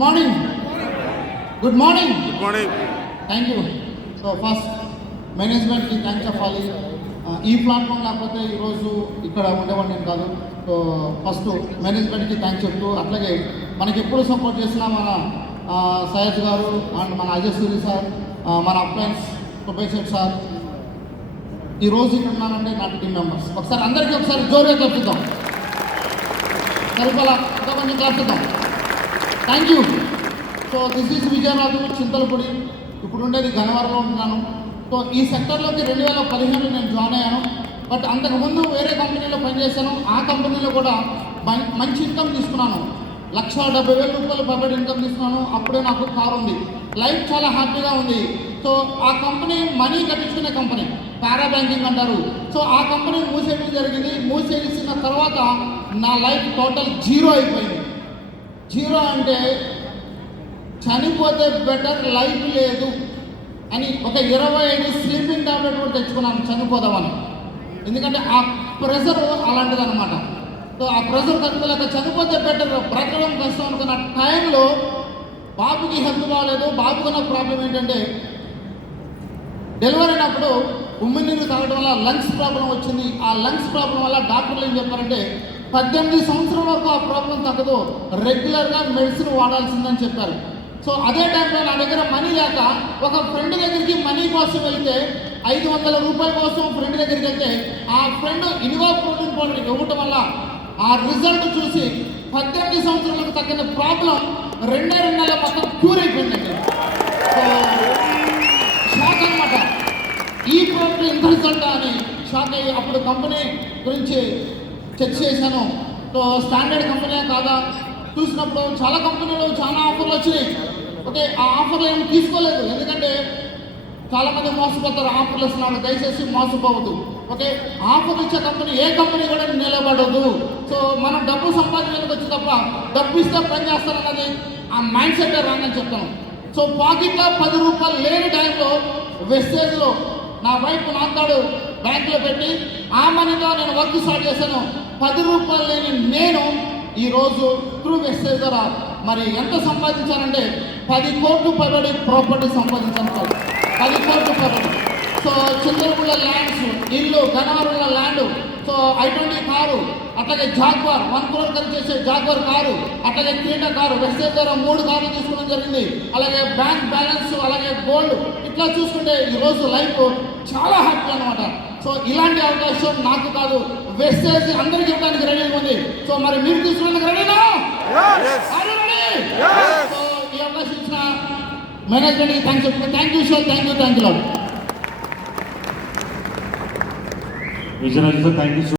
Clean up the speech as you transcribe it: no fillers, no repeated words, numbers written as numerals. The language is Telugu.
Morning good morning good morning. Thank you. So first మేనేజ్మెంట్కి థ్యాంక్స్ చెప్పాలి. ఈ ప్లాట్ఫామ్ లేకపోతే ఈరోజు ఇక్కడ ఉండేవాడిని నేను కాదు. సో ఫస్ట్ మేనేజ్మెంట్కి థ్యాంక్స్ చెప్తూ, అట్లాగే మనకి ఎప్పుడు సపోర్ట్ చేసిన మన సయ్యద్ గారు అండ్ మన అజయ్ సూరి సార్, మన అప్లయన్స్ ప్రొఫెసర్ సార్, ఈరోజు ఇక్కడ ఉన్నానంటే నా టీం మెంబర్స్. ఒకసారి అందరికీ ఒకసారి జోరుగా కలుపుతాం, సరిపలా ఇంకా కొంచెం కలుపుతాం. Thank you. So this is Vijayaraju, Chintalapudi. ఇప్పుడు ఉండేది గన్నవరంలో ఉంటున్నాను. సో ఈ సెక్టర్లోకి 2015 నేను జాయిన్ అయ్యాను. బట్ అంతకుముందు వేరే కంపెనీలో పనిచేశాను. ఆ కంపెనీలో కూడా మంచి ఇన్కమ్ తీసుకున్నాను. 1,70,000 రూపాయలు పర్మనెంట్ ఇన్కమ్ తీసుకున్నాను. అప్పుడే నాకు కారు ఉంది. లైఫ్ చాలా హ్యాపీగా ఉంది. సో ఆ కంపెనీ మనీ కట్టించుకునే కంపెనీ, పారా బ్యాంకింగ్ అంటారు. సో ఆ కంపెనీ మూసేయడం జరిగింది. మూసేసిన తర్వాత నా లైఫ్ టోటల్ జీరో అయిపోయింది. జీరో అంటే చనిపోతే బెటర్, లైఫ్ లేదు అని ఒక 25 స్లీపింగ్ టాబ్లెట్ కూడా తెచ్చుకున్నాను చనిపోదామని. ఎందుకంటే ఆ ప్రెషర్ అలాంటిదన్నమాట. సో ఆ ప్రెషర్ తట్టుకోలేక చనిపోతే బెటర్, బ్రతకడం కష్టం అనుకున్న టైంలో బాబుకి హెల్త్ బాగాలేదు. బాబుకున్న ప్రాబ్లం ఏంటంటే డెలివరీ అయినప్పుడు ఉమ్మి నీరు తాగడం వల్ల లంగ్స్ ప్రాబ్లం వచ్చింది. ఆ లంగ్స్ ప్రాబ్లం వల్ల డాక్టర్లు ఏం చెప్పారంటే 18 సంవత్సరాల వరకు ఆ ప్రాబ్లం తగ్గదు, రెగ్యులర్గా మెడిసిన్ వాడాల్సిందని చెప్పారు. సో అదే టైంలో నా దగ్గర మనీ లేక ఒక ఫ్రెండ్ దగ్గరికి మనీ కోసం వెళ్తే 500 రూపాయల కోసం ఫ్రెండ్ దగ్గరికి వెళ్తే ఆ ఫ్రెండ్ ఇన్వా ప్రోటీన్ పౌడర్ ఇవ్వటం వల్ల ఆ రిజల్ట్ చూసి 18 సంవత్సరాలకు తగ్గిన ప్రాబ్లం 2 నెలల మొత్తం క్యూర్ అయిపోయిందండి. సో షాక్ అనమాట, ఈ ప్రోడక్ట్ ఇంత రిజల్ట్ అని షాక్ అయ్యి అప్పుడు కంపెనీ గురించి చెక్ చేశాను. సో స్టాండర్డ్ కంపెనీ కాదా చూసినప్పుడు చాలా కంపెనీలు చాలా ఆఫర్లు వచ్చినాయి. ఓకే, ఆ ఆఫర్లు ఏమి తీసుకోలేదు, ఎందుకంటే చాలామంది మోసపోతారు. ఆఫర్లు ఇస్తున్నారు, దయచేసి మోసపోవద్దు. ఓకే, ఆఫర్లు ఇచ్చే కంపెనీ ఏ కంపెనీ కూడా నిలబడదు. సో మనం డబ్బు సంపాదించడానికి వచ్చి తప్ప డబ్బు ఇస్తే పని చేస్తారన్నది ఆ మైండ్ సెట్ రాందని చెప్తాను. సో పాకెట్లో 10 రూపాయలు లేని టైంలో వెస్టేజ్లో నా వైఫ్ నాతాడు బ్యాంకులో పెట్టి ఆ మనీతో నేను వర్క్ స్టార్ట్ చేశాను. 10 రూపాయలు లేని నేను ఈరోజు త్రూ వెస్టేజ్ ద్వారా మరి ఎంత సంపాదించానంటే 10 కోట్లు పైబడి ప్రాపర్టీ సంపాదించాను సార్. 10 కోట్లు పైబడి. సో చింతలపూడిలో ల్యాండ్స్, ఇల్లు, గన్నవరంలో ల్యాండ్, సో I-20 కారు, అట్లాగే జాగ్వార్ 1 crore ఖర్చు చేసే జాగ్వార్ కారు, అట్లాగే క్రీడా కారు, వెస్టేజ్ ద్వారా 3 కార్లు తీసుకోవడం జరిగింది. అలాగే బ్యాంక్ బ్యాలెన్స్, అలాగే గోల్డ్. ఇట్లా చూసుకుంటే ఈరోజు లైఫ్ చాలా హ్యాపీ అనమాట. సో ఇలాంటి అవకాశం నాకు కాదు, వెస్టేజ్ అందరికీ ఇవ్వడానికి రెడీగా ఉంది. సో మరి మీరు తీసుకున్నందుకు రెడీనా? సో ఈ అవకాశం ఇచ్చిన మేనేజ్మెంట్కి థ్యాంక్స్ చెప్తున్నాను. Thank you sir, thank you lord. Vijayaraju sir, thank you.